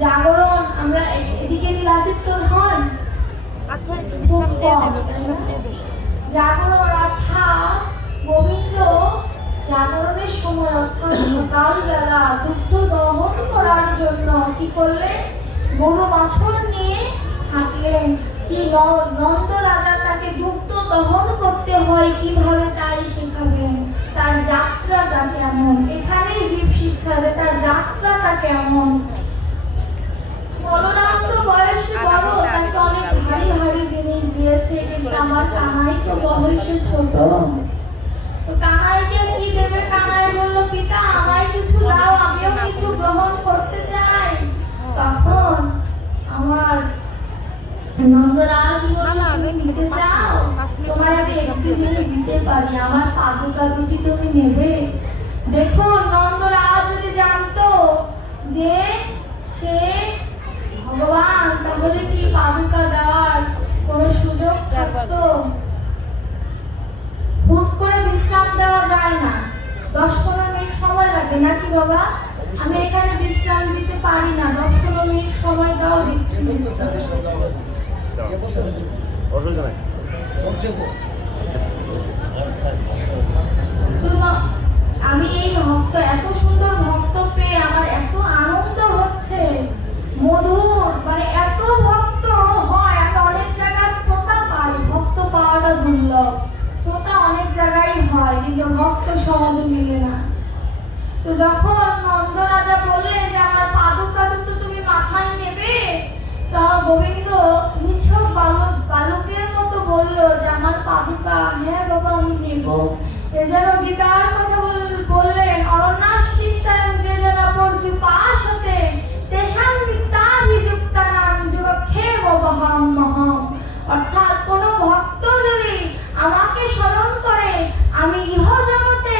জাগরণ আমরা এদিকে নীলাদিত্য হন আচ্ছা। জাগরণ অর্থাৎ গোবিন্দ জাগরণের সময় অর্থাৎ সকালবেলা দুগ্ধ দহন করার জন্য কি করলেন? গরু বাছর নিয়ে হাঁটলেন। কি নন্দ রাজা তাকে দুগ্ধ দহন করতে হয় কীভাবে তাই শেখাবেন? তার যাত্রাটা কেমন? এখানেই জীব শিক্ষা যে তার যাত্রাটা কেমন বলরাম তো বয়সে বড় তাকে অনেক ভারী ভারী জিনিস দিয়েছে কিন্তু আমার কানাই তো বয়সে ছোট। তো কানাইকে কি দেবে? কানাই বলল পিতা আমায় কিছু দাও আমিও কিছু গ্রহণ করতে চাই। তখন আমার নন্দরাজ চাও? মিনিট, পাঁচ মিনিট তোমায় আমি একটি জিনিস দিতে পারি আমার পাদুকা দুটি তুমি নেবে। দেখো নন্দরাজ যদি জানতো যে সে ভগবান তাহলে কি পাদুকা দেওয়ার কোনো সুযোগ থাকতো হুট করে বিশ্রাম দেওয়া যায় না দশ পনেরো মিনিট সময় লাগে নাকি বাবা আমি এখানে বিশ্রাম দিতে পারি না। দশ পনেরো মিনিট সময় দাও দিচ্ছি। অসুবিধা নাই। আমি এই ভক্ত এত সুন্দর ভক্ত পেয়ে আমার এত আনন্দ হচ্ছে। মধুর মানে এত ভক্ত হয় আমি অনেক জায়গায় শ্রোতা পাই। ভক্ত পাওয়াটা দুর্লভ। শ্রোতা অনেক জায়গায় হয় কিন্তু ভক্ত সহজে মিলে না। তো যখন নন্দ রাজা বললেন যে আমার পাদুকা দুটো তুমি মাথায় নেবে? তা গোবিন্দ নিছক বালক বালকের মতো বলল যে আমার পাদুকা হ্যাঁ বাবা আমি নেব। এ যেন গীতার কথা বল- বললেন অরণ্যাশ্চিত্তায়ং যে যেন পর্যুপাস হতে তেষাং নিত্যাভিযুক্তানাং যোগক্ষেম বহাম মহম অর্থাৎ কোনো ভক্ত যদি আমাকে স্মরণ করে আমি ইহ জগতে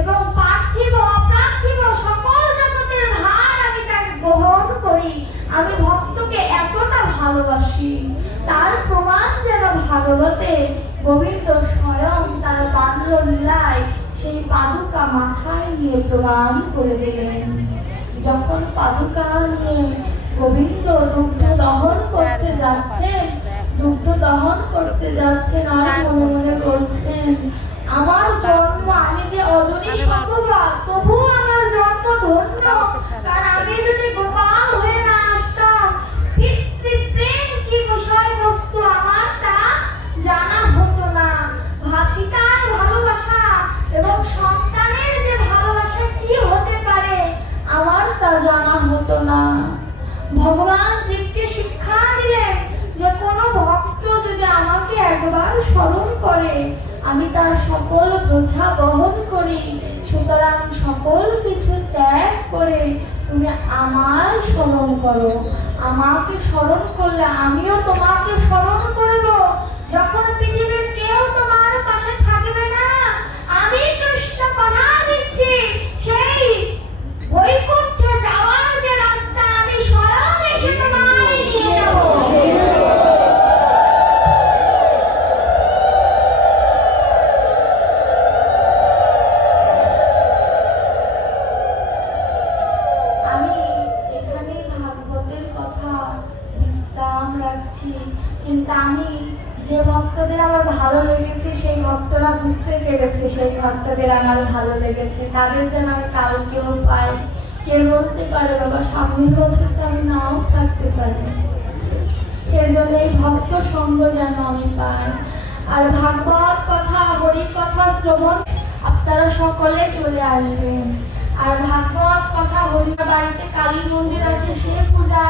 এবং পার্থিব অপার্থিব সকল জগতের ভার আমি তাকে গ্রহণ করি আমি ভক্তকে এতটা ভালোবাসি তার প্রমাণ যেন ভাগবতে, গোবিন্দ স্বয়ং তার বাল্য লীলায় সেই পাদুকা মাথায় নিয়ে প্রমাণ করে দিলেন। যখন পাদুকা নিয়ে গোবিন্দ দুগ্ধ দহন করতে যাচ্ছেন, দুগ্ধ দহন করতে যাচ্ছেন আর মনে মনে বলছেন, আমার জন্ম, আমি যে অজনী সম্ভবা তবু আমার জন্ম ধন্য কারণ আমি যদি গোপাল হয়ে না আসতাম পিতৃপ্রেম কি বিষয়বস্তু আমার তা জানা হতো না ভাতিকার ভালোবাসা এবং সন্তানের যে ভালোবাসা কি হতে পারে, আমার তা জানা হতো না। ভগবান জীবকে শিক্ষা দিলেন যে কোনো ভক্ত যদি আমাকে একবার স্মরণ করে, আমি তার সকল বোঝা বহন করি। সুতরাং সকল কিছু ত্যাগ করে তুমি আমার স্মরণ করো। আমাকে স্মরণ করলে আমিও তোমাকে স্মরণ করব যখন পৃথিবীর কেউ তোমার পাশে থাকবে না আমি কৃষ্ণ পানা দিচ্ছি সেই বৈকুণ্ঠে ভক্তরা বুঝতে পেরেছে সেই ভক্তদের আমার ভালো লেগেছে। তাদের যেন আমি কালকেও পাই, কেউ বলতে পারে, বাবা, সামনের বছর তো আমি নাও থাকতে পারি। এর জন্য এই ভক্ত সঙ্গ যেন আমি পাই। আর ভাগবত কথা, হরি কথা, শ্রবণ আপনারা সকলে চলে আসবেন। আর ভাগবত কথা, হরি, বাড়িতে কালী মন্দির আছে, সে পূজা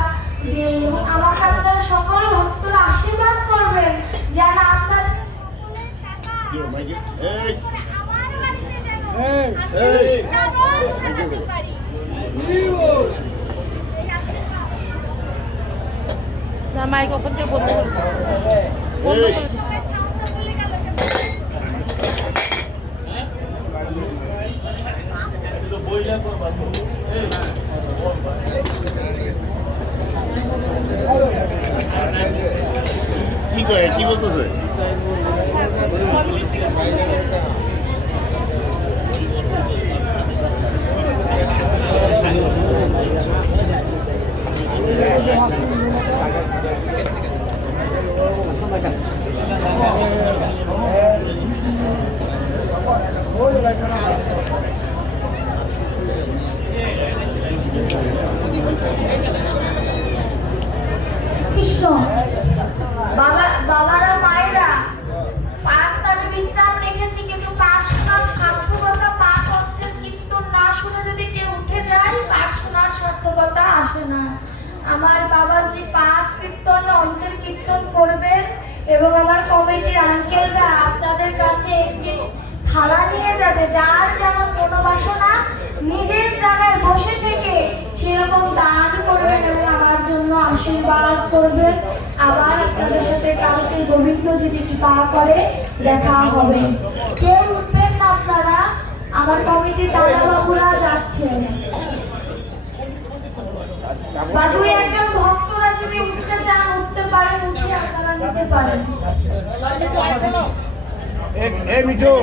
কি এই, এই, না মাইক ওপর থেকে বন্ধ করে বন্ধ কি করে? কি বলতেছে? বাবা কীর্তন আমার বাবাজি পাঠ কীর্তন, অন্তের কীর্তন করবেন এবং আমার কমিটির আঙ্কেলরা আপনাদের কাছে একটি থালা নিয়ে যাবে। যার যেমন মনোবাসনা নিজের জায়গায় বসে থেকে সেরকম দান করবেন আশীর্বাদ করবেন আবার আপনাদের সাথে কালকে গোবিন্দ যদি কৃপা করে দেখা হবে। কেউ উঠবেন না আপনারা? আমার কমিটির দাদা বাবুরা যাচ্ছেন। বা দুই একজন ভক্তরা যদি উঠতে চান উঠতে পারেন উঠে আপনারা নিতে পারেন। এই মিঠু।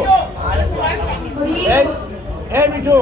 এই মিঠু।